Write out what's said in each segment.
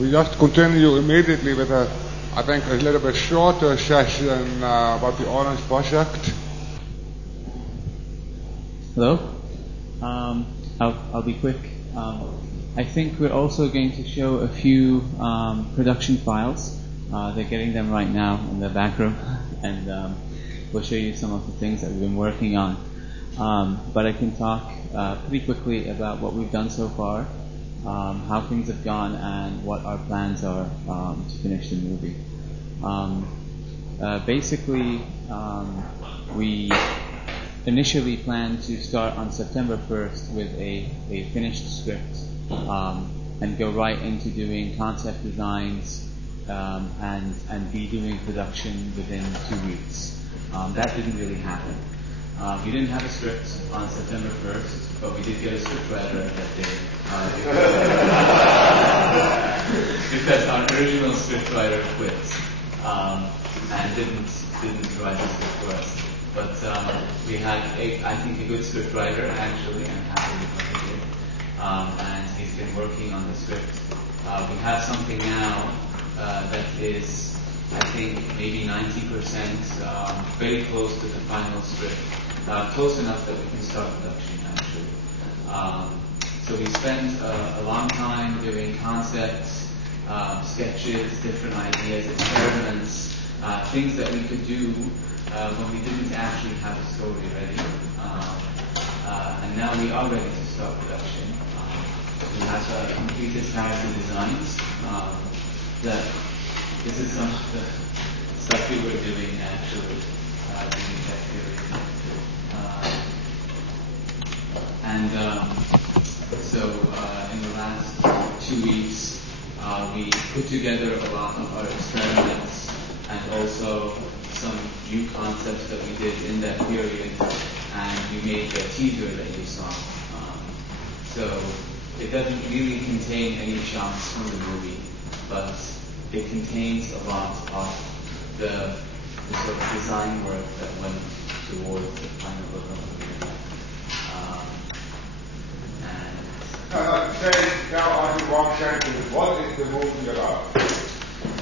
We just continue immediately with I think, a little bit shorter session about the Orange project. Hello. I'll be quick. I think we're also going to show a few production files. They're getting them right now in the back room, and we'll show you some of the things that we've been working on. But I can talk pretty quickly about what we've done so far, how things have gone, and what our plans are to finish the movie. Basically, we initially planned to start on September 1st with a finished script and go right into doing concept designs and be doing production within 2 weeks. That didn't really happen. We didn't have a script on September 1st, but we did get a scriptwriter that day. Because our original scriptwriter quit and didn't write the script for us. But we had, I think, a good scriptwriter, actually. I'm happy with what he did. And he's been working on the script. We have something now that is, I think, maybe 90%, very close to the final script. Close enough that we can start production, actually. So we spent a long time doing concepts, sketches, different ideas, experiments, things that we could do when we didn't actually have a story ready. And now we are ready to start production. We have completed character designs. This is some of the stuff we were doing, actually, during that period. So in the last 2 weeks, we put together a lot of our experiments and also some new concepts that we did in that period, and we made a teaser that you saw. So it doesn't really contain any shots from the movie, but it contains a lot of the sort of design work that went towards the final look of the movie. Tell us in one sentence, what is the movie about?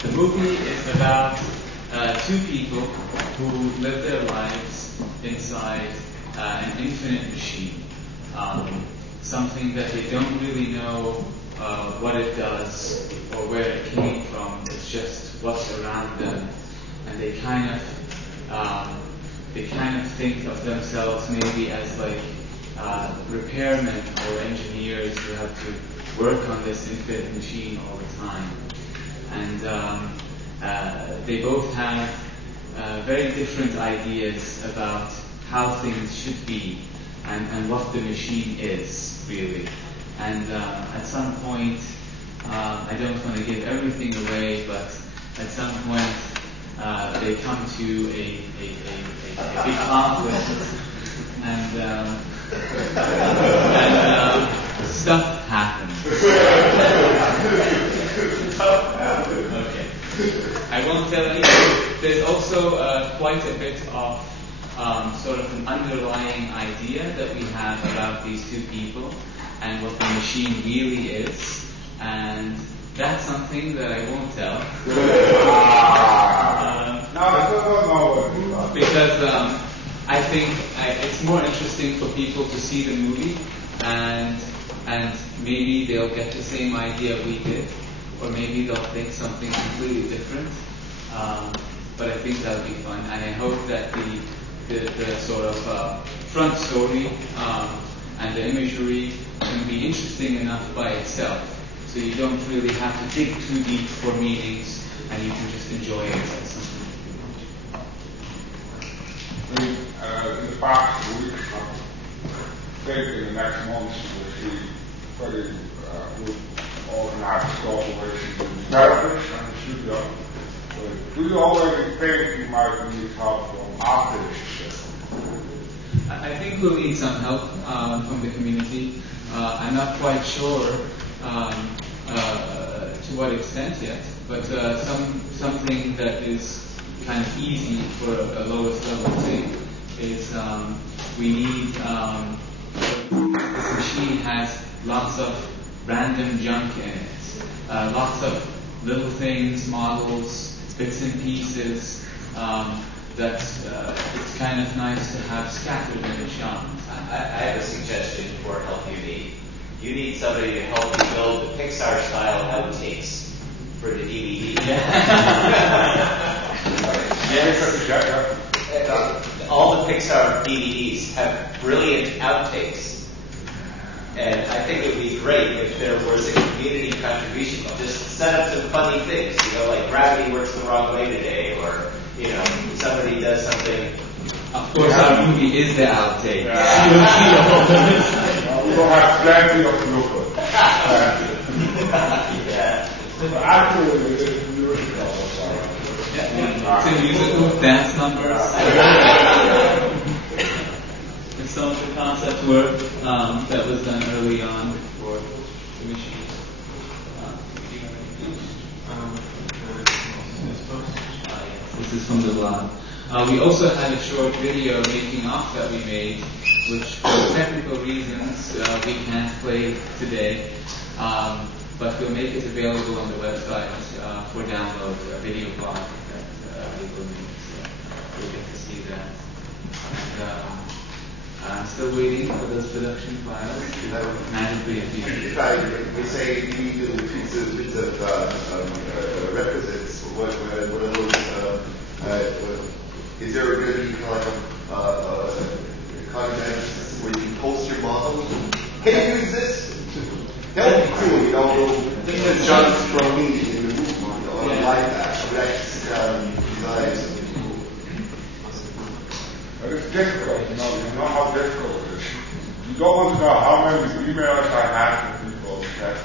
The movie is about 2 people who live their lives inside an infinite machine. Something that they don't really know what it does or where it came from. It's just what's around them, and they kind of think of themselves maybe as like repairmen or engineers who have to work on this infinite machine all the time. And they both have very different ideas about how things should be and what the machine is, really. And at some point, I don't want to give everything away, but at some point they come to a big conflict, and stuff happens. Okay. I won't tell anything. There's also quite a bit of sort of an underlying idea that we have about these 2 people and what the machine really is, and that's something that I won't tell. Because I think it's more interesting for people to see the movie, and maybe they'll get the same idea we did, or maybe they'll think something completely different. But I think that'll be fun, and I hope that the sort of front story and the imagery can be interesting enough by itself, so you don't really have to dig too deep for meanings, and you can just enjoy it as something. In the past weeks, maybe in the next months, we'll see very good organized cooperation with the developers and the studio. Do you already think you might need help from artists? I think we'll need some help from the community. I'm not quite sure to what extent yet, but something that is kind of easy for a lowest level thing is we need, this machine has lots of random junk in it. lots of little things, models, bits and pieces that it's kind of nice to have scattered in a shot. I have a suggestion for help you need. You need somebody to help you build the Pixar-style outtakes for the DVD. All the Pixar DVDs have brilliant outtakes. And I think it would be great if there was a community contribution. Just set up some funny things, like gravity works the wrong way today, or, somebody does something. Of course, our movie is the outtake. We will have plenty of local. Actually, it is musical. It's a musical dance numbers. It's some of the concept work that was done early on before the mission. This is from the blog. We also had a short video making off that we made, which for technical reasons we can't play today, but we'll make it available on the website for download, a video blog that we will make, so you'll get to see that. And, I'm still waiting for those production files to magically appear. We say you need to increase the width of requisites. What are those? Is there going to be kind of a content system where you can post your models? Hey, you exist? That would be cool, I think that John from me in the movie, I like that. I would actually design something cool. But it's difficult, you know how difficult it is. You don't want to know how many emails I have from people that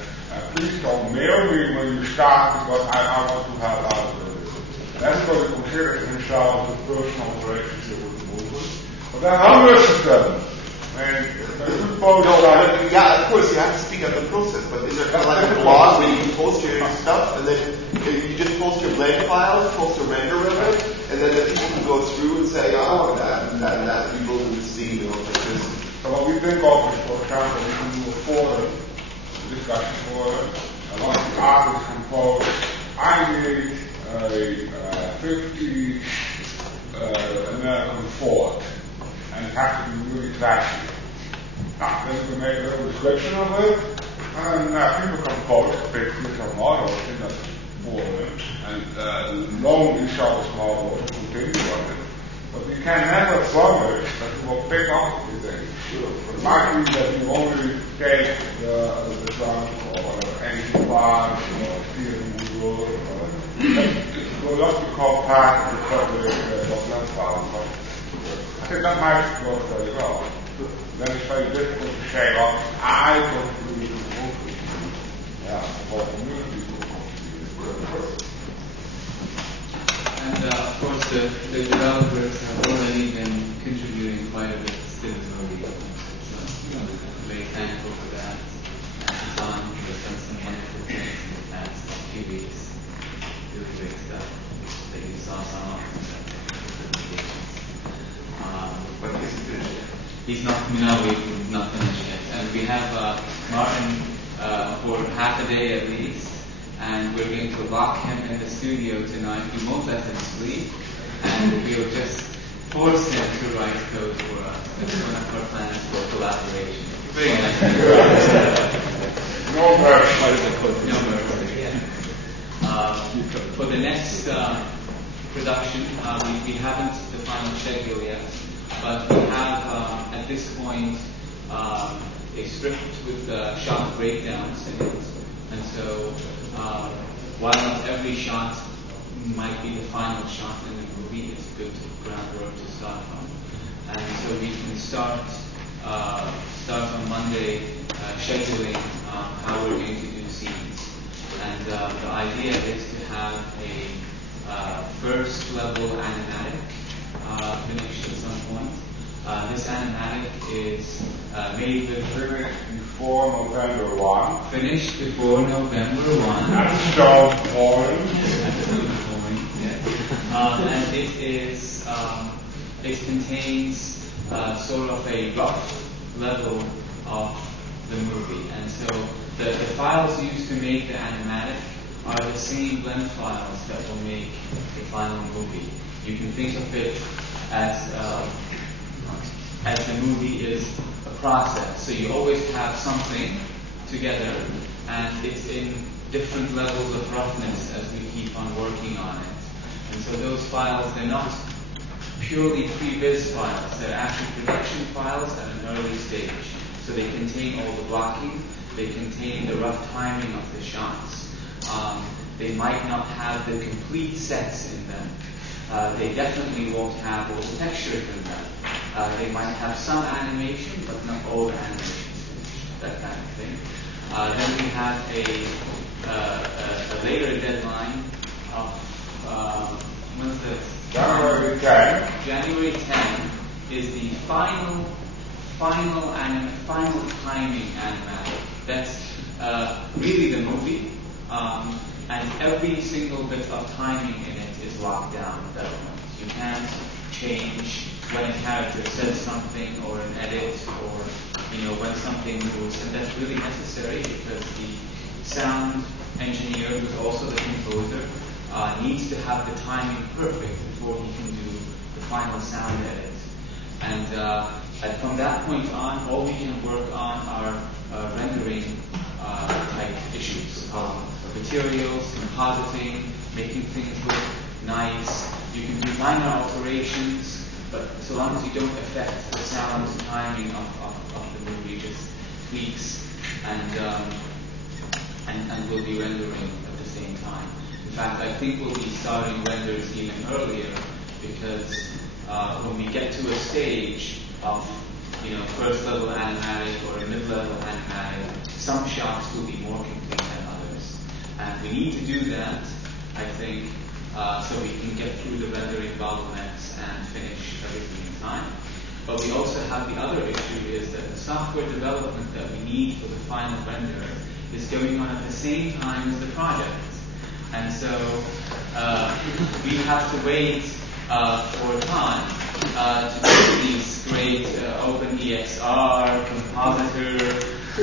please don't mail me when you start because I want to have out of it. Everybody considers himself a personal relationship with the movement. But there are hundreds of them. And you post yeah, of course, you have to speak of the process, but is there kind of like a blog where you can post your stuff and then you just post your blank files, post a render of it, and then the people can go through and say, oh, that people will see, pictures. So what we think of is, for example, we can do a forum, a discussion forum, and one of the artists can post, I need a 50 American Ford, and it has to be really classy. Now, then you can make a little description of it, and people can post pictures of models in that forum, and loan each other's models and continue on it. But we can never promise that we will pick up everything. It might be that you only take the trunk or engine parts or steering wheel or it goes up to call part of the public document file. But I think that might work very well. Then it's very difficult to say, well, I contribute to the movie. Yeah, for the community to contribute. And of course, the developers have already been contributing quite a bit to the movie. So, very thankful for that. And John has done some wonderful things in the past few weeks. Really great stuff that you saw some of. But he's finished yet. He's not finished yet. And we have Martin for half a day at least. And we're going to lock him in the studio tonight. We won't let him sleep, and we'll just force him to write code for us. That's one of our plans for collaboration. Very nice. No mercy. For the next production, we haven't the final schedule yet, but we have at this point a script with shot breakdowns in it, and so. While not every shot might be the final shot in the movie, it's good groundwork to start from. And so we can start on Monday scheduling how we're going to do scenes. And the idea is to have a first level animatic finished at some point. This animatic is made with before November 1. Finished before November 1. That's so boring. And it is, it contains sort of a rough level of the movie. And so the files used to make the animatic are the same blend files that will make the final movie. You can think of it as the movie is a process. So you always have something together, and it's in different levels of roughness as we keep on working on it. And so those files, they're not purely pre-biz files, they're actually production files at an early stage. So they contain all the blocking, they contain the rough timing of the shots. They might not have the complete sets in them. They definitely won't have all the textures in them. They might have some animation, but not all the animations finished, that kind of thing. Then we have a later deadline of, when is this? January 10. January 10 is the final timing animatic. That's really the movie, and every single bit of timing in it is locked down at that point. You can't change when a character says something or an edit, or when something moves, and that's really necessary because the sound engineer, who's also the composer, needs to have the timing perfect before he can do the final sound edit. And from that point on, all we can work on are rendering type issues, materials, compositing, making things look nice. You can do minor alterations, but so long as you don't affect the sound timing of the movie, just tweaks, and we'll be rendering at the same time. In fact, I think we'll be starting renders even earlier, because when we get to a stage of first level animatic or a mid-level animatic, some shots will be more complete than others. And we need to do that, I think, so we can get through the rendering bottlenecks and finish everything in time. But we also have the other issue is that the software development that we need for the final render is going on at the same time as the project. And so we have to wait for time to do these great OpenEXR, compositor,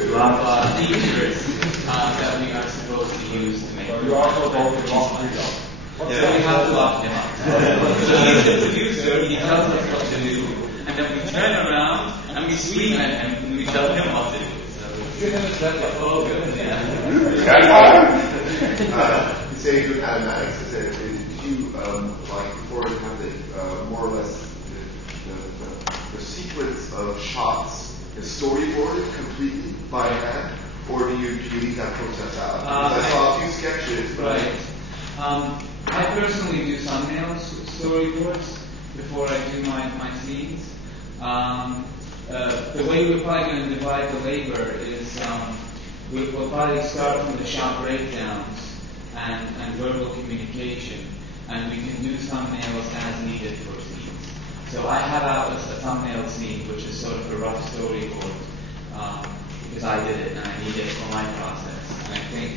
blah blah features that we are supposed to use to make. So you also go to lock them up. So we have to lock them up. So he's the producer, he tells us what to do, and then we turn around and we scream at him and we tell him what to do. So it's all good. Yeah. You say good animatics. Did you before you have the more or less the sequence of shots is storyboarded completely by hand, or do you leave that process out? Because I saw a few sketches. Right. I personally do thumbnail storyboards before I do my scenes. The way we're probably going to divide the labor is we'll probably start from the shot breakdowns and verbal communication, and we can do thumbnails as needed for scenes. So I have out a thumbnail scene, which is sort of a rough storyboard, because I did it and I need it for my process. And I think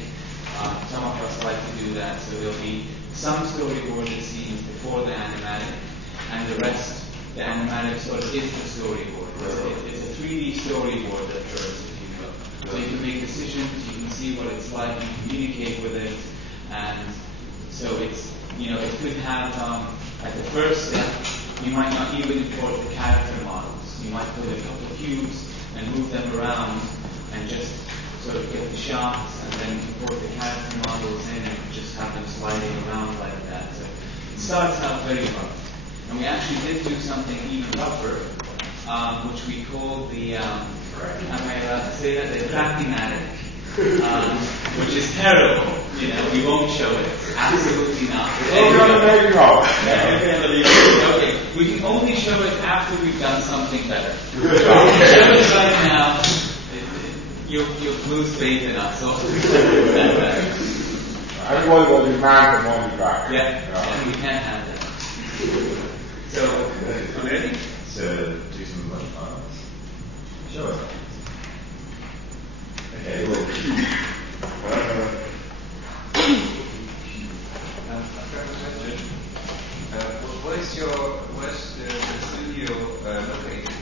some of us like to do that, so there'll be some storyboarded scenes before the animatic, and the rest, the animatic sort of is the storyboard. It's a 3D storyboard at first, if you will. So you can make decisions, you can see what it's like, you communicate with it, and so it's, it could have, at the first step, you might not even import the character models. You might put a couple of cubes and move them around and just sort of get the shots and then import the character models in and just have them sliding around like that. So it starts out very rough. And we actually did do something even rougher, which we called the, am I allowed to say that? The Crafty-matic, which is terrible. We won't show it. Absolutely not. There you go. Okay, we can only show it after we've done something better. If we show it right now, you'll lose faith in us. So everybody will demand the money back. Yeah, and we can't have that. So, ready? So, do some bunch files. Show us. Okay, well, where's the studio located?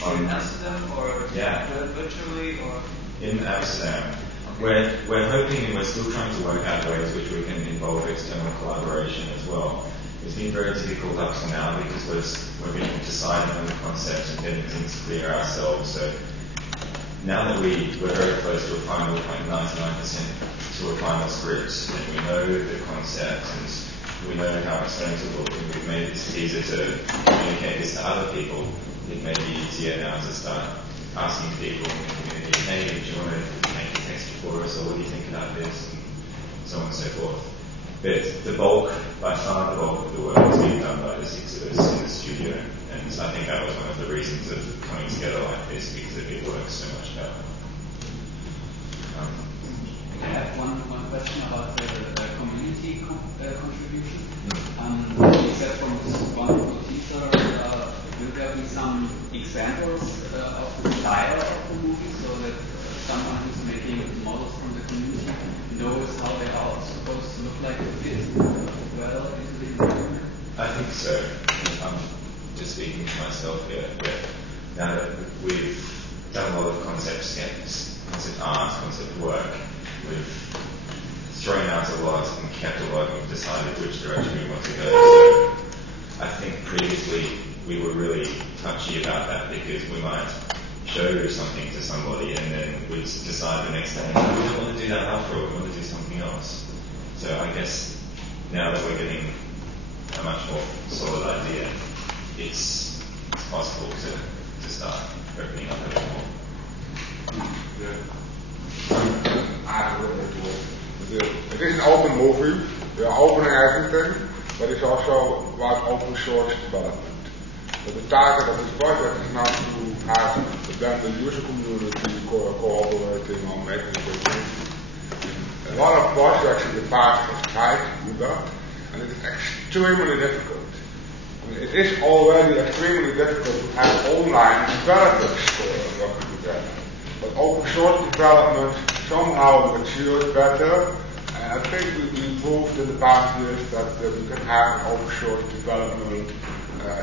In Amsterdam or Yeah. virtually or? In Amsterdam. We're hoping and we're still trying to work out ways which we can involve external collaboration as well. It's been very difficult up to now because we've been deciding on the concepts and getting things clear ourselves. So now that we're very close to a final, like 99% to a final script, and we know the concept and we know how it's going to look, and we've made it easier to communicate this to other people, it may be easier now to start asking people in the community, hey, do you want to make a text for us, or what do you think about this, and so on and so forth. But by far the bulk of the work is being done by the six of us in the studio, and I think that was one of the reasons of coming together like this, because it works so much better. I have one question about the community contribution. You said from this wonderful teaser, will there be some examples of the style of the movie so that someone who's making models from the community knows how they are supposed to look like to fit well into the environment? I think so. I'm just speaking to myself here, but now that we've done a lot of concept sketches, concept art, concept work, we've thrown out a lot and kept a lot and decided which direction we want to go. So I think previously we were really touchy about that because we might show something to somebody and then we'd decide the next day, we don't want to do that after all, we want to do something else. So I guess now that we're getting a much more solid idea, it's possible to start opening up a bit more. It is an open movie. We are opening everything, but it's also about open source development. But the target of this project is not to have then the user community cooperating on making good things. A lot of projects in the past have tried to do that, and it is extremely difficult. I mean, it is already extremely difficult to have online developers working together. But open source development somehow matures better, and I think we've proved in the past years that we can have an open source development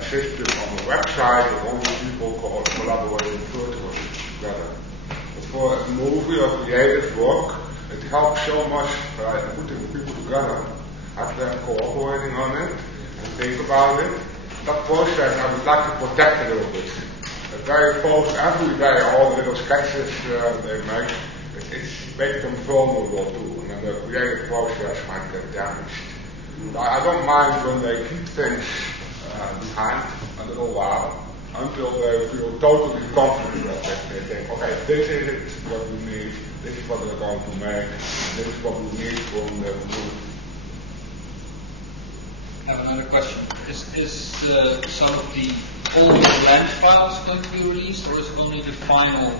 system on the website with only people collaborating virtually together. But for a movie or creative work, it helps so much by putting people together, have them cooperating on it, and think about it. That process I would like to protect a little bit. They post every day all the little sketches they make. It makes them vulnerable too, and then the creative process might get damaged. I don't mind when they keep things behind a little while until they feel totally confident that they think, okay, this is what we need, this is what we're going to make, this is what we need from the movie. I have another question. Is some of the older blend files going to be released, or is only the final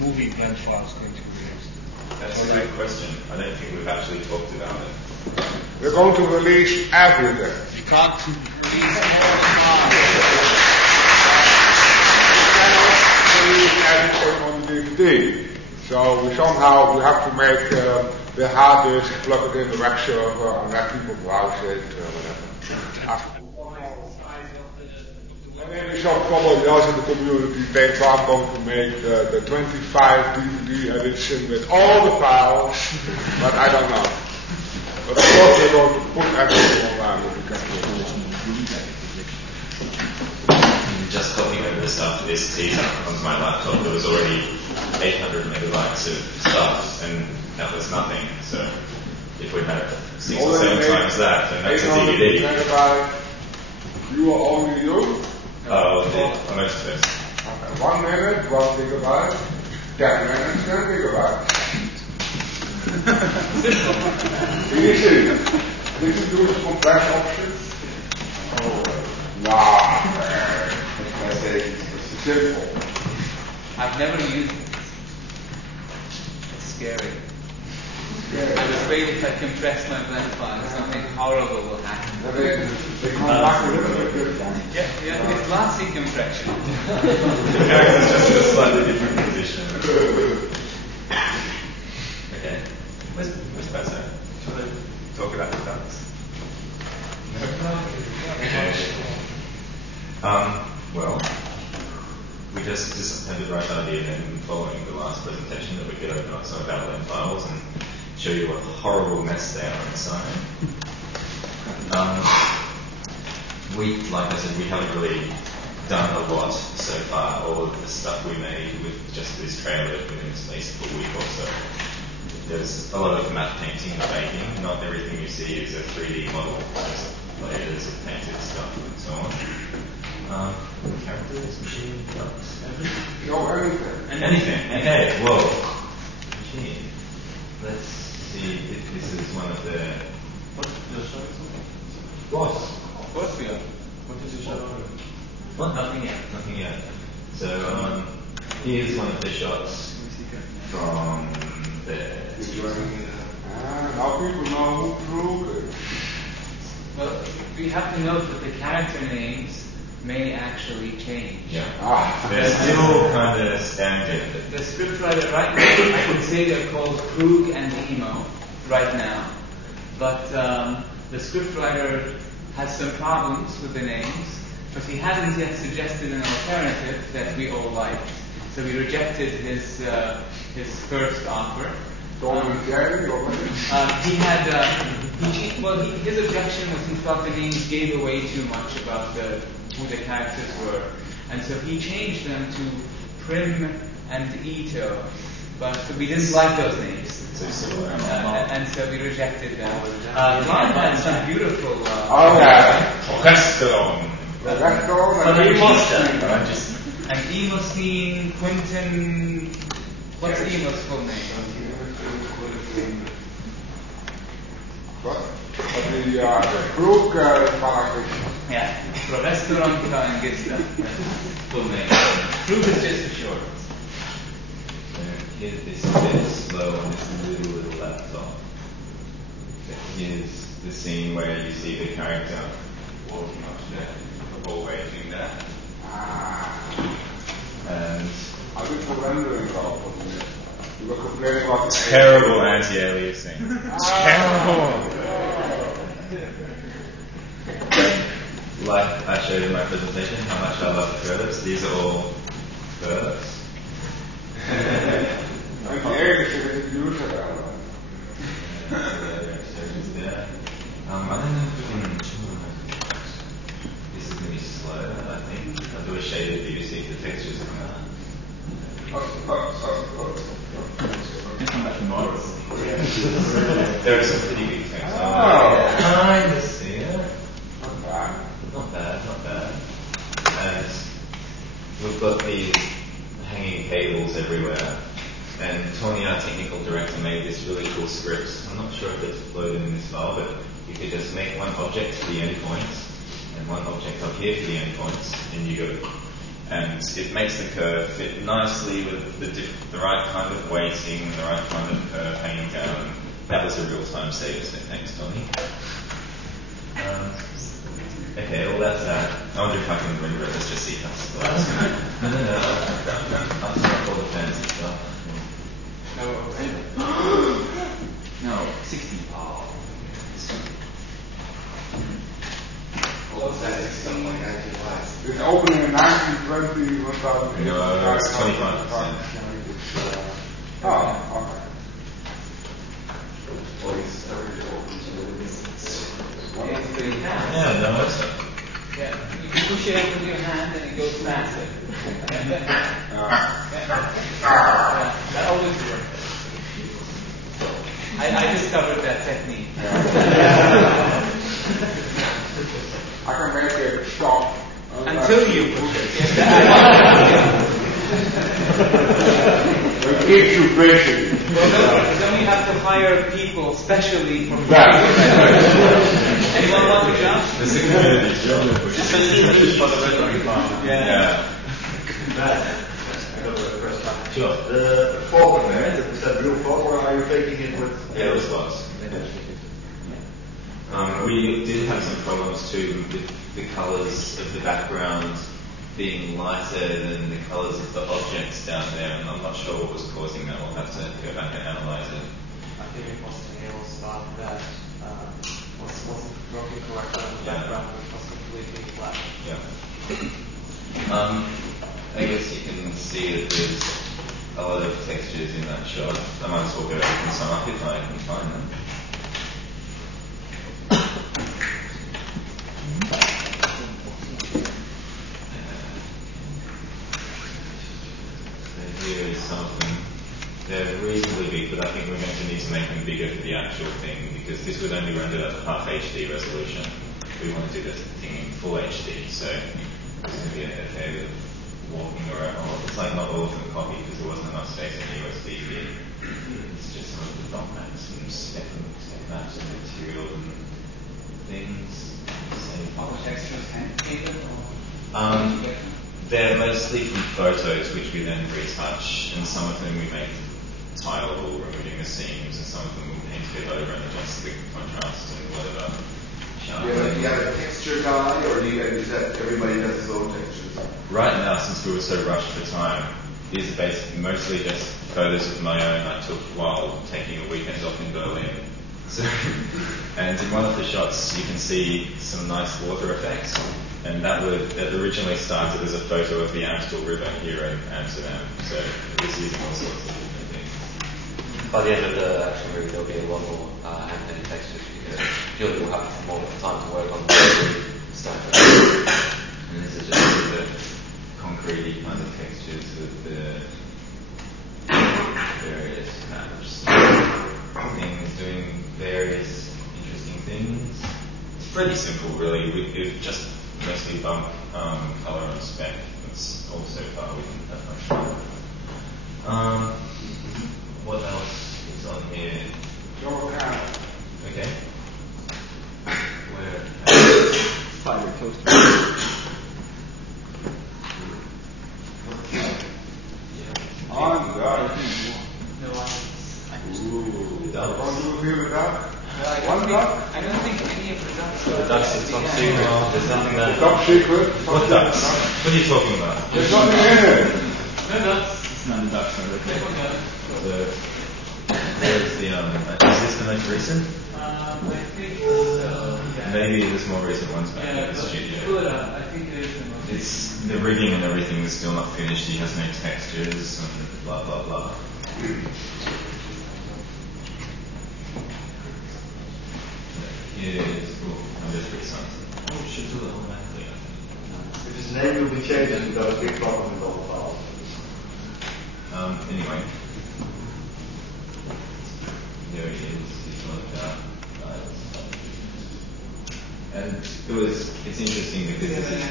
movie blend files going to be released? That's a great question. I don't think we've actually talked about it. We're going to release everything. You can't release more than half. Everything on the DVD. So we have to make the hard disk, plug it in the web server, and let people browse it, whatever. And maybe somebody else in the community thinks I'm going to make the 25 DVD edition with all the files, but I don't know. But of course we're going to put everything online if we can do it. Just copying over the stuff for this teaser onto my laptop, there was already 800 megabytes of stuff, and that was nothing. So if we had 6 or 7 times that, then that's a DVD. Megabytes, you are only you? Most of it. Okay. 1 minute, 1 gigabyte, 10 minutes, 10 gigabytes. Easy. Did you do the compress options? Nah. I say it's simple. I've never used it. It's scary. I'm afraid if I compress my blend file, something horrible will happen. They come back a little bit different. Yeah, it's lossy compression. The character's just in a slightly different position. Okay. Where's Beto? Do you want to talk about the ducks? Okay. Well, we just had the right idea then following the last presentation that we could open up some of our lens files and show you what a horrible mess they are inside. Like I said, we haven't really done a lot so far. All of the stuff we made with just this trailer within the space of a week or so. There's a lot of matte painting and baking. Not everything you see is a 3D model. There's layers of painted stuff and so on. Characters, machine, ducks, everything. No, everything. Anything. Okay, whoa. Machine. Let's see if this is one of the... What did you show something? What? Of course we are. What did you show? What? Nothing yet. Nothing yet. So, here's one of the shots from the... Now people know who Krug is. Well, we have to note that the character names may actually change. Yeah. They're still kind of standard. The scriptwriter right now, I can say they're called Krug and Emo right now, but the scriptwriter has some problems with the names, but he hasn't yet suggested an alternative that we all liked. So we rejected his first offer. He had his objection was he thought the names gave away too much about who the characters were, and so he changed them to Prim and Ito, but we didn't like those names. So similar. And so we rejected them. Ron had some beautiful. Restaurant. And Emostine, Quentin. What's Emo's full name? What? The Krug Palakation. Yeah, Restaurantica and Gista. Full name. Krug is just a short. Here's this bit slow on this little laptop. Here's the scene where you see the character walking up to the hallway doing that. And I think the rendering of it. You were complaining about the terrible anti-aliasing. Terrible. Like I showed in my presentation, how much I love curves. These are all curves. And the English is user there. I don't know if we can. This is going to be slow, I think. I'll do a shaded view to see if the textures come out. There are some pretty big things. Kind of see it. Not bad. And we've got these hanging cables everywhere. And Tony, our technical director, made this really cool script. I'm not sure if it's loaded in this file, but you could just make one object for the endpoints and one object up here for the endpoints, and you go. And it makes the curve fit nicely with the right kind of weighting, the right kind of curve hanging down. That was a real-time saver, so thanks, Tony. Okay, well that's that. I wonder if I can remember it. Let's just see how it's going. No. I'll start all the fancy stuff. No, 60. Oh. It's opening in 1920, 1000. No, it's 25%. Okay. Yeah, no, it's not. Yeah, you can push it up with your hand and it goes faster. That always works. I discovered that technique. I can make it stop. Until you push it. It keeps you busy. Well, then we have to hire people specially for that. Anyone want to jump? The security job. For the rendering file. Yeah. Sure. The photo there, is that real photo or are you faking it with? Yeah, it was close. We did have some problems too with the colours of the background being lighter than the colours of the objects down there, and I'm not sure what was causing that. We'll have to go back and analyse it. I think it was the nail spot that wasn't broken correctly on the background, which was completely flat. Yeah. guess you can see that there's a lot of textures in that shot. I might as well go open some up if I can find them. So here is some of them. They're reasonably big, but I think we're going to need to make them bigger for the actual thing because this would only render at half HD resolution. We want to do this thing in full HD, so there's going to be a fair bit of walking around. Oh, it's like not all of them copied because there wasn't enough space in the USB here. It's just some of the dot maps and step maps and material and things. All the textures hand-painted or? They're mostly from photos which we then retouch, and some of them we make tileable, removing the seams, and some of them we paint it over and adjust the contrast and whatever. Do you have a texture guy, or is that everybody does his own textures? Right now, since we were so rushed for time, is basically mostly just photos of my own I took while taking a weekend off in Berlin. So, and in one of the shots, you can see some nice water effects, and that originally started as a photo of the Amstel River here in Amsterdam. So it was using all sorts of different things. By the end of the action movie, there'll be a lot more hand-painted textures because Julie will have more time to work on the stuff. And this is just the concrete kind of textures with the various maps, things doing various interesting things. It's pretty simple, really. We've just mostly bump color and spec. That's all so far. We didn't have much fun. What else is on here? Joe Cannon. Okay. Where? Fiber toaster. On God. No, Ooh, doubles. Want to do a few of that? I don't think any of the ducks. The ducks is top secret. There's nothing there. Top secret. What ducks? What are you talking about? There's nothing in it. No ducks. It's not a duck, So, there's the, is this the most recent? I think so. Yeah. Maybe there's more recent ones back in the Pull studio. it up. I think there is the most. It's, the rigging and everything is still not finished. He has no textures and blah, blah, blah. Here's, I'm just resizing. Oh, it should do it automatically, I think. If his name will be changed, and we've got a big problem with all the files. Anyway. There he is. He's one of that. And it's interesting because this is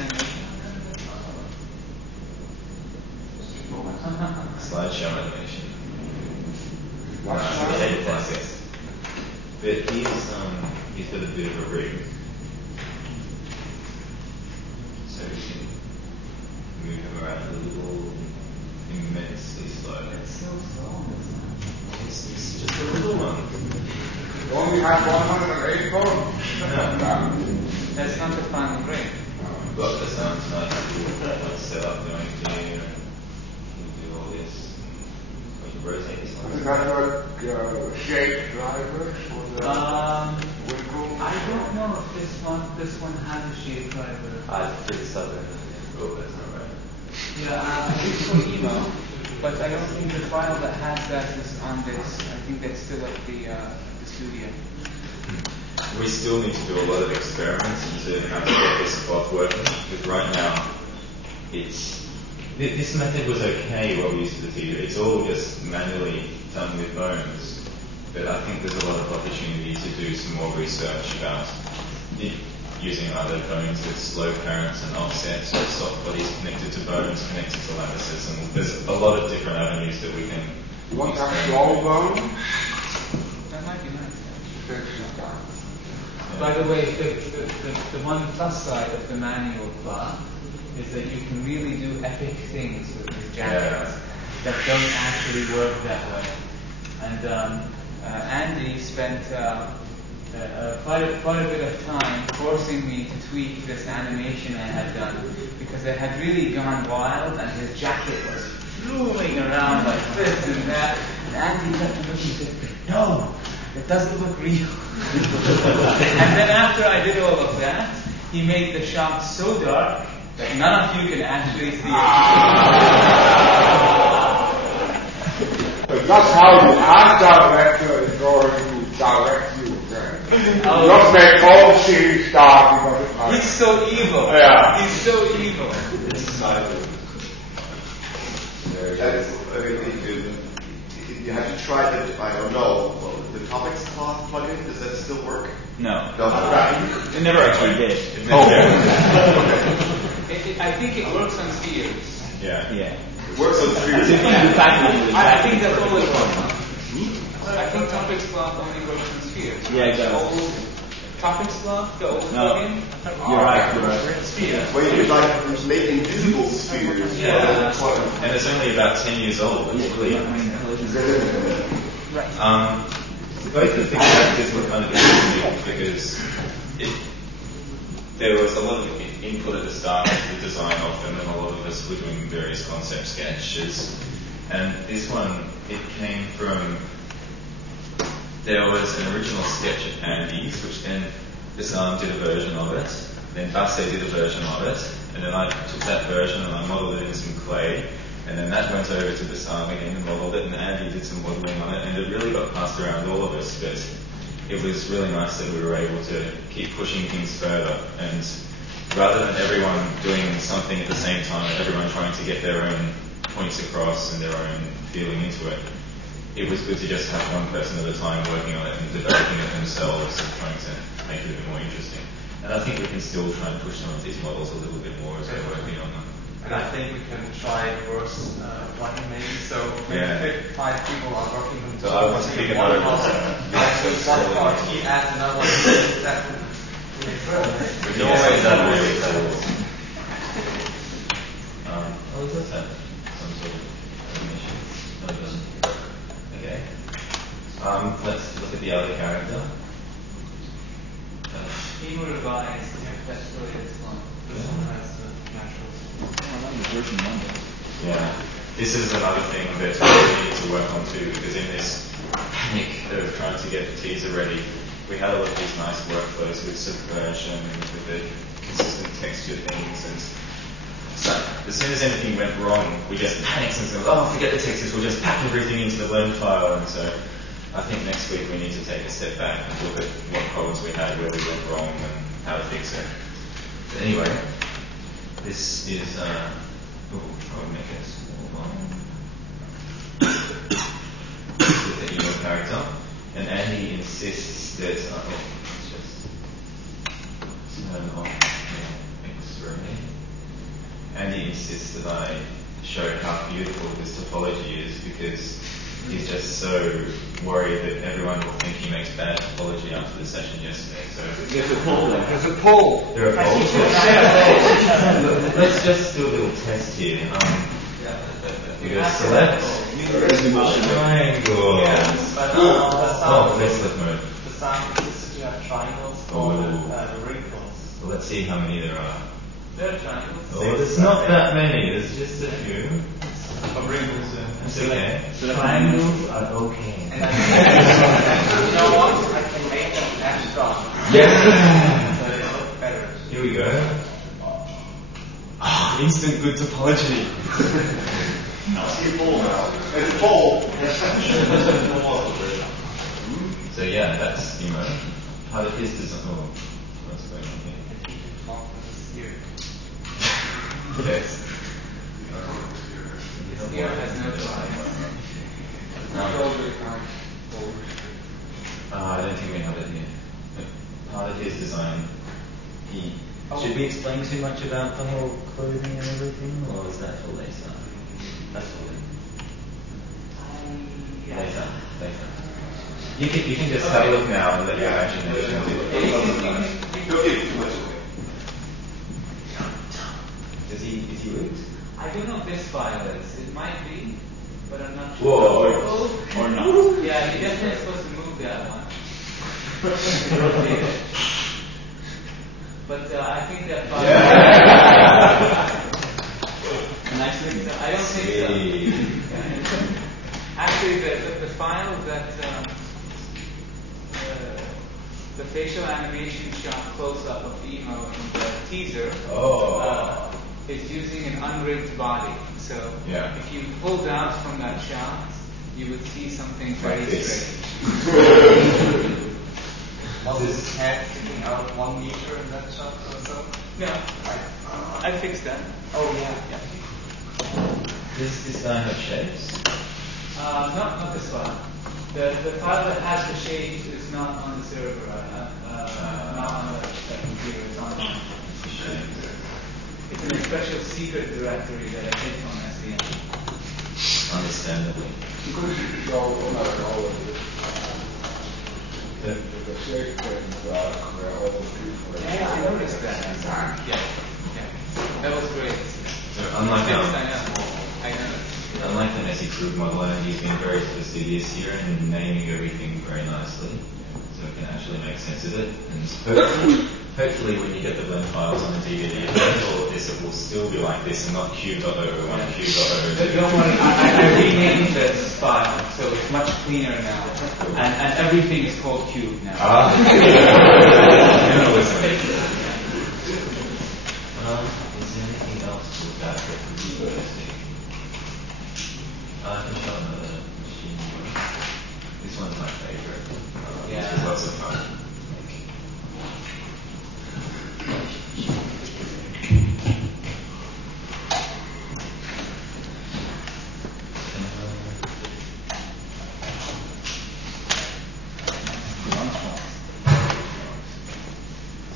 slideshow animation. Okay, process. But he's got a bit of a rig. So we can move him around a little immensely slow. It's so slow. It's just a little one. You only have 108 phones. Yeah. That's not the final grade. But the sound's nice. Let's set up going here. We do all this. We can rotate this Is one. that like shape drivers for the Winkle? I don't know if this one has a shape driver. I did stuff in Oh, that's not right. Yeah, I did some email, but I don't think the file that has that is on this. I think that's still at the studio. We still need to do a lot of experiments into how to get this cloth working, because right now this method was okay while we used the TV. It's all just manually done with bones. But I think there's a lot of opportunity to do some more research about using either bones with slow currents and offsets, or soft bodies connected to bones, connected to lattices, and there's a lot of different avenues that we can You want to have slow bone? That might be nice. Yeah. By the way, the one plus side of the manual plot is that you can really do epic things with these jackets that don't actually work that way. And Andy spent quite a bit of time forcing me to tweak this animation I had done because it had really gone wild and his jacket was flooling around like this and that. And Andy kept looking and said, "No, it doesn't look real." And then after I did all of that, he made the shot so dark that none of you can actually see But that's how you ask director is going to direct you. Oh. Just make all the series start because it's it. like, He's so evil. Yeah. He's so evil. Have you tried the, I don't know, the topics cloth plugin? Does that still work? No. No, right. It never actually did. I think it works on spheres. Yeah. It works on three. I think that's always wrong. I think Topics Cloth only works on spheres. Yeah, it does. The old Topics Cloth, the old No. plugin. You're right. Spheres. Well, you could like make invisible spheres. Yeah. And it's only about 10 years old, it's clear. Both of the characters were kind of interesting because there was a lot of input at the start of the design of them, and a lot of us were doing various concept sketches. And this one, it came from, there was an original sketch of Andy's, which then Basam did a version of it, then Basse did a version of it, and then I took that version and I modelled it in some clay, and then that went over to Basam again and modelled it, and Andy did some modelling on it, and it really got passed around all of us, but it was really nice that we were able to keep pushing things further, and rather than everyone doing something at the same time, everyone trying to get their own points across and their own feeling into it, it was good to just have one person at a time working on it and developing it themselves and trying to make it a bit more interesting. And I think we can still try and push some of these models a little bit more as we're working on them. And I think we can try worse plugin maybe. So maybe Yeah. 5 people are working on So I want to think about it. one party adds another one. That would be further. We can always add really cool. Oh, does that some sort of animation? No, it doesn't. Okay. Let's look at the other character. Emo revised. That's really excellent. This one has the natural. Version 1. Yeah. This is another thing that we need to work on too, because in this panic of trying to get the teaser ready, we had a lot of these nice workflows with subversion and with the consistent texture things, and so as soon as anything went wrong, we just panicked and said, oh, forget the textures, we'll just pack everything into the learn file. And so I think next week we need to take a step back and look at what problems we had, where we went wrong, and how to fix it. But anyway, this is, I'll make a small one. With the emo character. And Andy insists that, let's just turn off X-ray. Andy insists that I show how beautiful this topology is because he's just so worried that everyone will think he makes bad topology after the session yesterday. So There's a poll there. There's a poll. there are polls. Let's just do a little test here. You go select triangle. Oh, let's look mode. The sign is to have triangles Oh. or wrinkles. So let's see how many there are. There are triangles. Oh, there's not that many. There's just a few. That's okay. Triangles are okay. And you know what? I can make them extra. Yes. So they look better. Here we go. Oh, instant good topology. See a poll now. It's a poll. So yeah, that's emo. Part of his design. Oh, what's going on here? Yes. Here has no triangles. I don't think we have it here. But part of his design, should we explain too much about the whole clothing and everything, or is that for later? That's for later. Later. You can just have a look now and let your imagination do it. Don't give too much away. Is he rude? I don't know if this file is. It might be, but I'm not Whoa. sure. Or not. Yeah, you're definitely supposed to move that one. Rotate it. But I think that file. Can I see? I don't think so. Actually, the file that the facial animation shot close up of emo in the teaser. Oh. is using an unrigged body. So Yeah. if you pulled out from that shaft, you would see something very Like this. strange. Was his head sticking out 1 meter in that shot or so? No, I fixed that. Oh yeah. Does this guy have shapes? Not this file. The file that has the shapes is not on the server, not on the computer, it's online. It's in a special secret directory that I hid from SVN. Understandably. Because you could show all of this. The shape things, where all the people. Yeah, I noticed that. Yeah. That was great. So unlike I know. unlike the Messi Krug modeler, he's been very fastidious here in naming everything very nicely, so it can actually make sense of it. And hopefully when you get the blend files on the DVD, all of this, it will still be like this and not Q.001, Q.002. Don't worry, I renamed this file, so it's much cleaner now. And everything is called Cube now. Is there anything else to that would be interesting? I can show another machine. This one's my favorite. Yeah. It's lots of fun.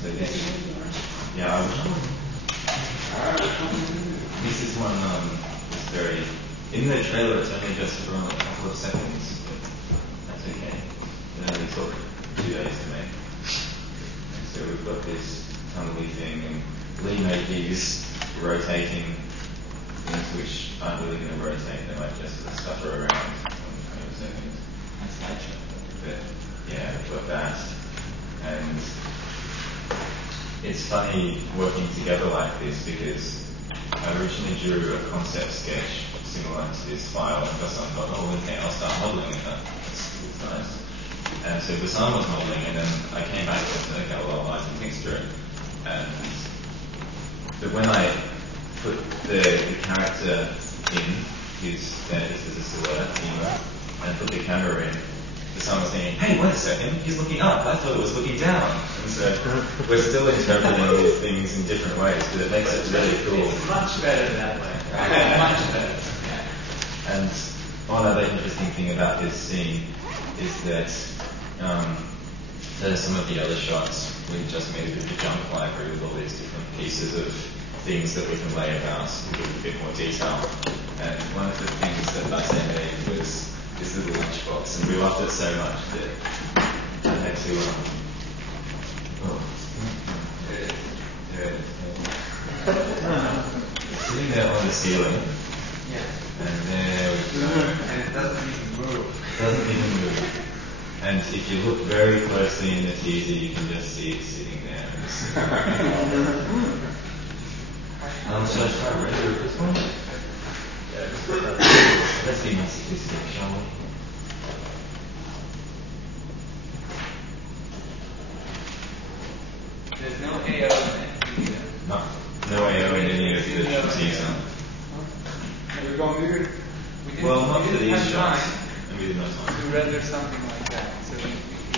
So this, yeah, this is one. It's very in the trailer. It's only just for a couple of seconds, but that's okay. It only took 2 days to make. And so we've got this tunnely thing, and Lee made these rotating things which aren't really going to rotate. They might just sort of stutter around for 20 seconds. But yeah, we've got that, and it's funny working together like this because I originally drew a concept sketch similar to this file, and Bassam thought, oh, okay, I'll start modeling it. That's nice. And so Bassam was modeling, and then I came back and said, okay, well, I can texture it. But when I put the character in, who's there just as a silhouette, and put the camera in, Bassam was saying, hey, wait a second, he's looking up. I thought it was looking down. And so we're still interpreting these things in different ways, but it makes it really cool. It's much better that way. Much better. Yeah. And one other interesting thing about this scene is that there's some of the other shots we just made a bit of a junk library with all these different pieces of things that we can lay about with a bit more detail. And one of the things that Bassam made was this little lunchbox, and we loved it so much that I had to sitting there on the ceiling. And there we go. And it doesn't even move. Doesn't even move. And if you look very closely in the teaser, you can just see it sitting there. Shall I try render this one? Let's be more statistic, shall we? There's no AO in it either. No AO in any of the teaser. We don't need it. We didn't, Well, not we for didn't these have shots. time And we did not to time. render something like that, so we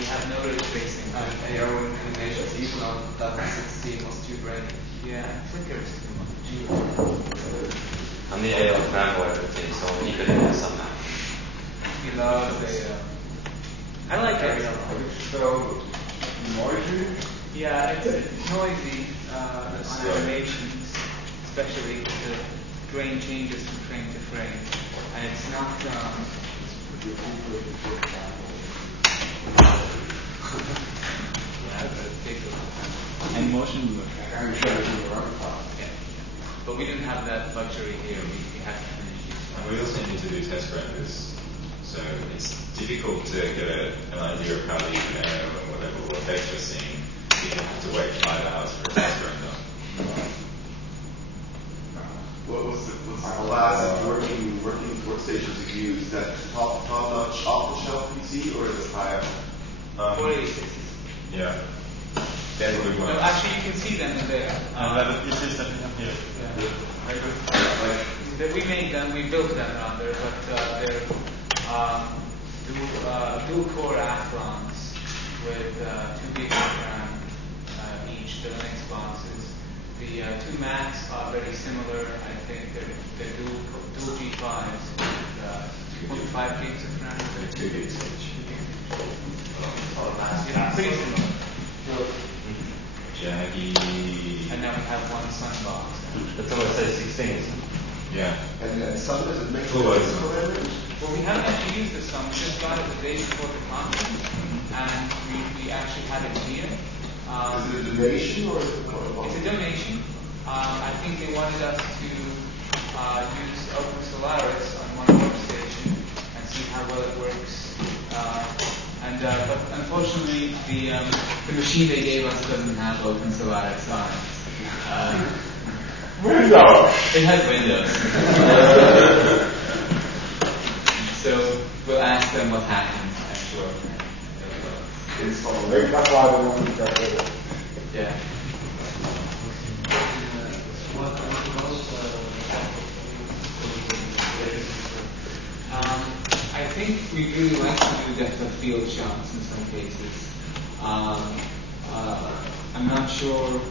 have no ray tracing. AO animations, even on 2016, was too bright. Yeah, flickers too much. I'm the AO fanboy of the team, so he could do somehow. He loves AO. I like AO. It's so noisy. Yeah, it's noisy on animations, especially if the grain changes from frame to frame, and it's not. Yeah, but it takes a long time. And motion blur. I'm sure it's in the rubber top. Yeah, but we didn't have that luxury here. We had to finish these. And we also need to do test renders. So it's difficult to get an idea of how the AO and whatever effects you're seeing. You have to wait 5 hours for a test render. What's the last working workstations you use? Is that top-notch off-the-shelf PC or is it high-end? 486. Yeah. That's what we want. No, actually, you can see them in there. This is that we have We made them, we built them rather, but they're dual-core Athlons with 2 gigs of RAM each, the Linux boxes. The 2 Macs are very similar. I think they're dual G5s with 5 gigs of RAM. 2 gigs each. Yeah, pretty similar. Jaggy. And now we have one Sun box. But someone says 16, isn't it? Yeah. And some does it make Full sense license. for that? Well, we haven't actually used this song. We just got it the day before the conference, and we actually had it here. Is it a donation or is it It's a donation. I think they wanted us to use Open Solaris on one workstation and see how well it works. But unfortunately, the machine they gave us doesn't have Open Solaris on it. Windows. It has Windows. So we'll ask them what happens. I'm sure. Maybe that's why they want to get rid of it. Yeah. I think we really like to do depth of field shots in some cases. I'm not sure.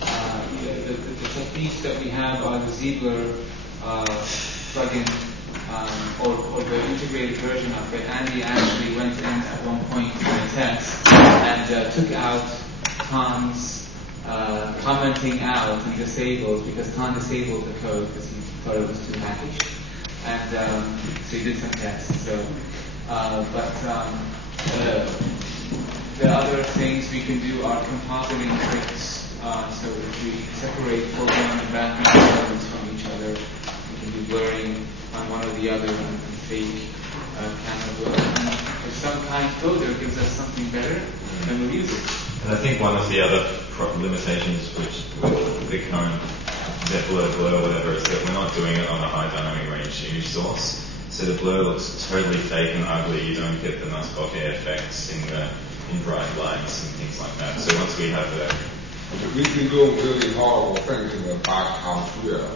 The techniques that we have are the Ziegler plugin or the integrated version of it. Andy actually went in at one point in a test and took out Tom's commenting out and disabled, because Tom disabled the code because he thought it was too hackish. And so he did some tests. So, the other things we can do are compositing tricks. So if we separate foreground and background elements from each other, we can do blurring on one or the other and fake camera blur. And if some kind coder gives us something better, then we'll use it. And I think one of the other limitations with the current blur, whatever, is that we're not doing it on a high dynamic range image source. So the blur looks totally fake and ugly. You don't get the nice bokeh effects in bright lights and things like that. So once we have that. We can do really horrible things in the background here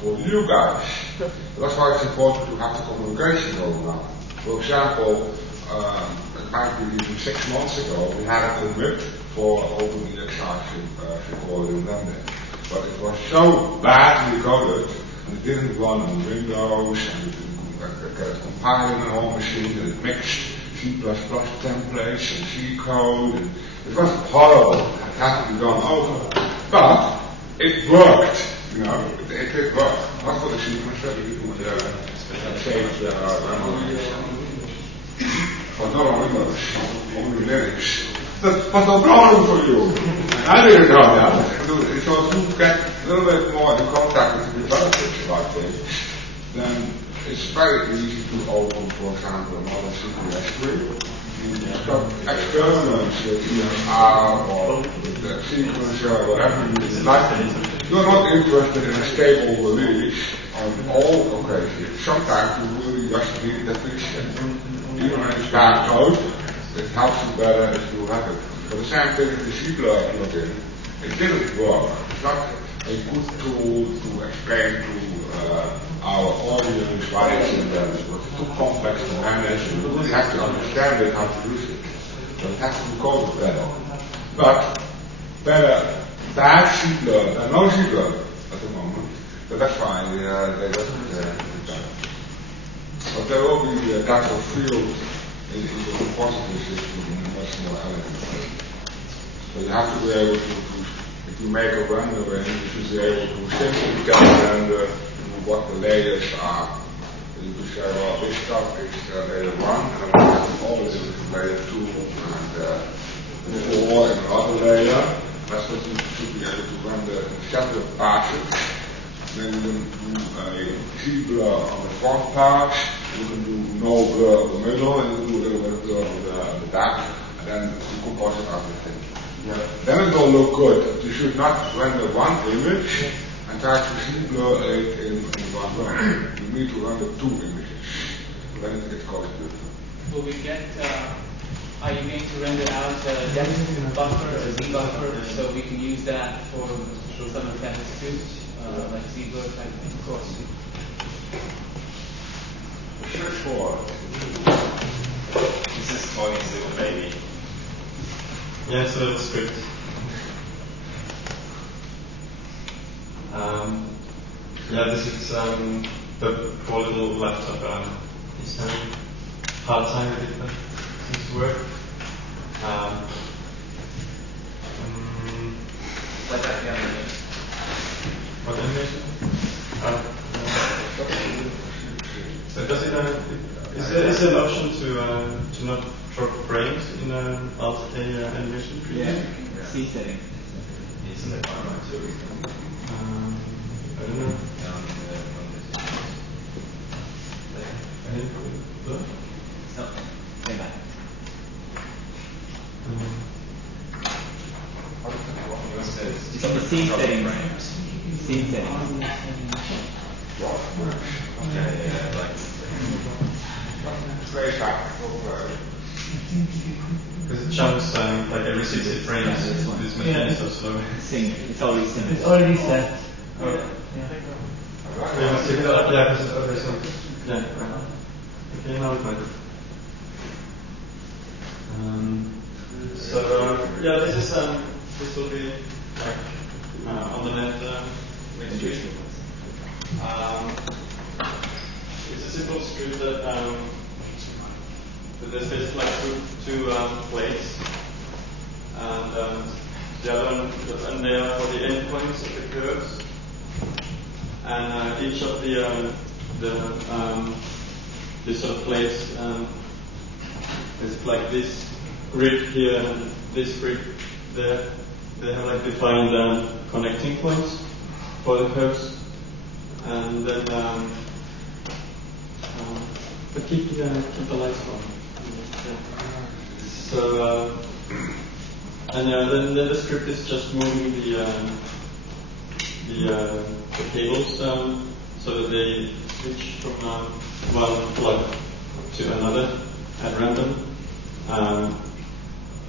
for you guys. That's why it's important to have the communication going on. For example, it might be even 6 months ago, we had a commit for OpenEXI recording in London. But it was so badly coded, and it didn't run on Windows, and it didn't compile on a whole machine, and it mixed C++ templates and C code, and it was horrible. It had to be done over. But it worked, you know, it did work. Not for the sequencer, we could save memories. But not on Windows, only Linux. That was no problem for you. I didn't know that. So to get a little bit more in contact with the developers about things, then it's very easy to open, for example, another CPS3. Experiments with EMR or with the sequencer or whatever you like. You're not interested in a stable release on all occasions. Sometimes you really just need that fixture. Even when it's bad code, it helps you better if you have it. But the same thing with the Ziegler plugin. It didn't work. It's not a good tool to explain to our audience why it's in there. It's too complex to manage. You really have to understand it, how to use it. So it has to be coded better. But better bad Ziegler than no Ziegler at the moment. But that's fine. They doesn't do that. But there will be a depth of field in the compositing system in a much more elegant way. So you have to be able to if you make a rendering, you should be able to simply tell the render what the layers are. You could say, well, this stuff is layer 1, and I want to have all this is layer 2, and 4 in another layer. That's what you should be able to render in separate passes. Then you can do a Z-blur on the front pass, you can do no blur in the middle, and you can do a little bit of blur on the back, and then you composite everything. Yeah. Then it will look good. You should not render one image and try to Z-blur it in one run. You need to render 2 images. Then it gets quite beautiful. Will we get are you going to render out a depth buffer, a Z buffer, so we can use that for some of the methods too, like ZBlock type thing? Of course. Sure. This is Tony's little baby. Yeah, it's a little script. This is the poor little laptop is having a hard time with it, but it seems to work. Like that the animation. What animation? So does it? Is there an option to not drop frames in Alt A animation? Yeah. C setting. Isn't it one too? I don't know. No, stay back. It's on the C setting. C setting. Because it jumps like every 60 frames. This machine is so slow. Sync. It's already synced. It's already set. We must take it up. Yeah, because it's already synced. Yeah. Okay, now it's fine. This will be like on the net next week. It's a simple script that there's basically like two plates, and the other one, and they are for the endpoints of the curves, and each of these sort of plates is like this grid here and this grid there. They have like defined connecting points for the curves, and then but keep the lights on. So and then the script is just moving the cables so that they switch from one plug to another at random.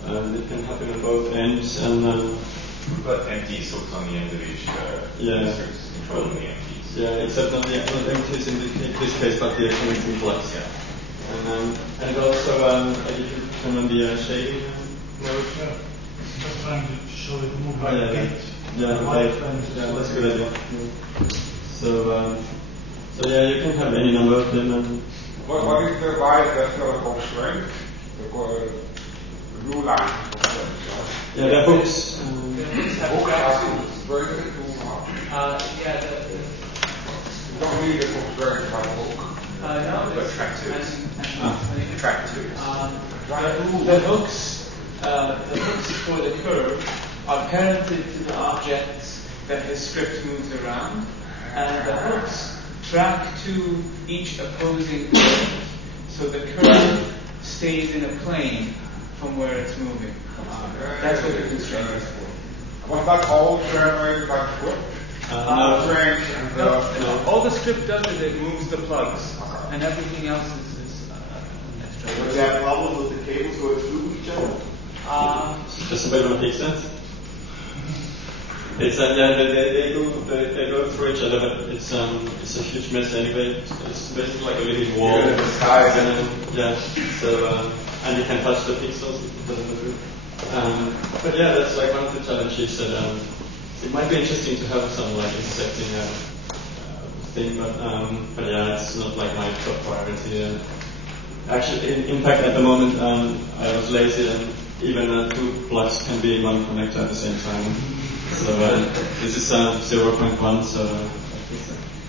It can happen on both ends, and we've got empties hooked on the end of each curve. Yeah. So it's controlling the empties. Yeah, except not empties in this case, but the connecting plugs. Yeah. And also, you can turn on the shading mode. Yeah. Just trying to show it move like Yeah, that's a good idea. So you can have any number of them. What is the why there's no constraint? The blue line. Yeah, the hooks. You don't need a constraint by hook. No, But track twos. Track twos. The hooks for the curve are parented to the objects that the script moves around, and the hooks track to each opposing curve, so the curve stays in a plane from where it's moving. That's what the constraint is for. Was that all generated by script? No, all the script does is it moves the plugs, and everything else is extra. Would you have problems with the cables going through each other? Just a bit of a sense. It's they go through each other, but it's a huge mess anyway. It's basically like a living wall. Yeah, the skies so and you can touch the pixels if it doesn't move. But yeah, that's like one of the challenges that it might be interesting to have some like intersecting thing, but yeah, it's not like my top priority. Actually, in fact, at the moment, I was lazy, and even two plugs can be in one connector at the same time. So this is 0.1, so.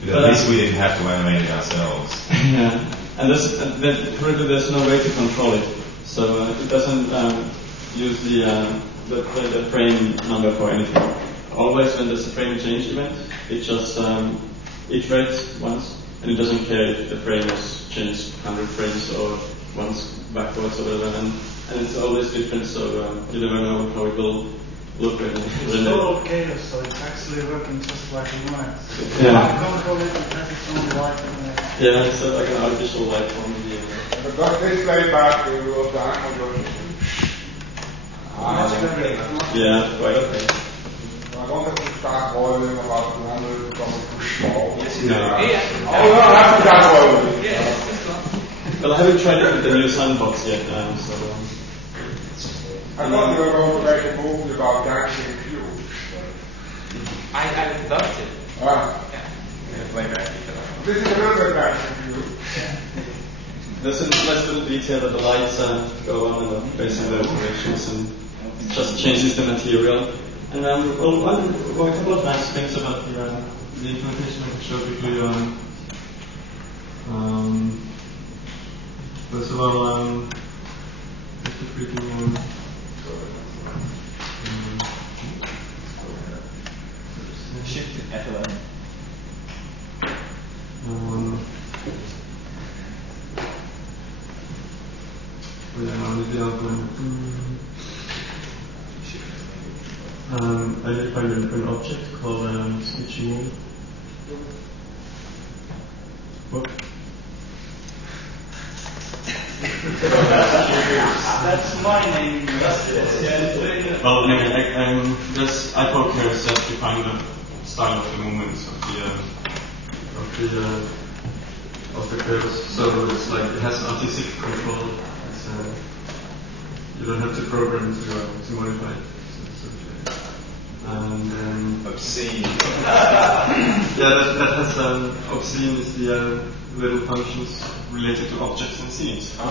But at least we didn't have to animate it ourselves. Yeah, and currently there's no way to control it, so it doesn't use the frame number for anything. Always when there's a frame change event, it just iterates once, and it doesn't care if the frame is changed 100 frames or once backwards or whatever, and it's always different, so you never know how it will look when it's total chaos, so it's actually working just like a Linux. Yeah. You can't control it, it has its own life. Yeah, it's like an artificial life form. But does this play back in real time or Yeah, quite okay. I don't have to start boiling about 200 become too small. Yes, No. Oh, no, I have to start boiling. Well, I haven't tried it with the new Sandbox yet, so. I thought you were going to make a movie about dancing cubes. I loved it. Ah, Yeah. this is a little bit dancing cube. There's a nice little detail that the lights go on and based on the directions and just changes the material. And a couple of nice things about the implementation of the show quickly. First of all, it's a freaking Shift to F11. I defined an object called switching move. What? That's my name. Well, anyway, iPoke here is just defining the style of the movements of the curves. So it's like it has artistic control. It's, you don't have to program to modify it. And Obscene. that has obscene is the little functions related to objects and scenes. Oh.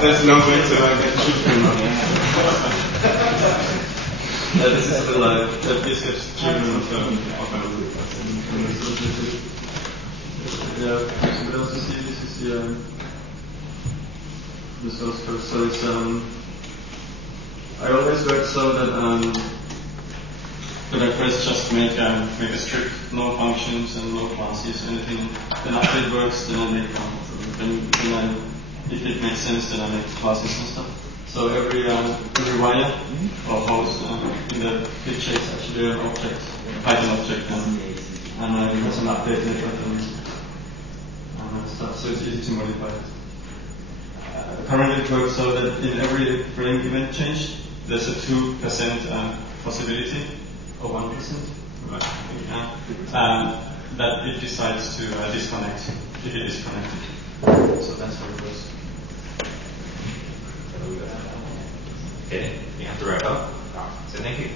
There's no way to get children on it. This is a little this gives children but also see this is the source code. So it's I always work so that I first just make a strict no functions and no classes, anything. Then after it works, then I make if it makes sense, then I make classes and stuff. So every wire or host in the picture is actually an object, Python object, and it has an update method and stuff. So it's easy to modify it. Currently it works so that in every frame event change, there's a 2% possibility, or 1%, that it decides to disconnect if it is connected. So that's how it goes. Okay, you have to wrap up. So thank you.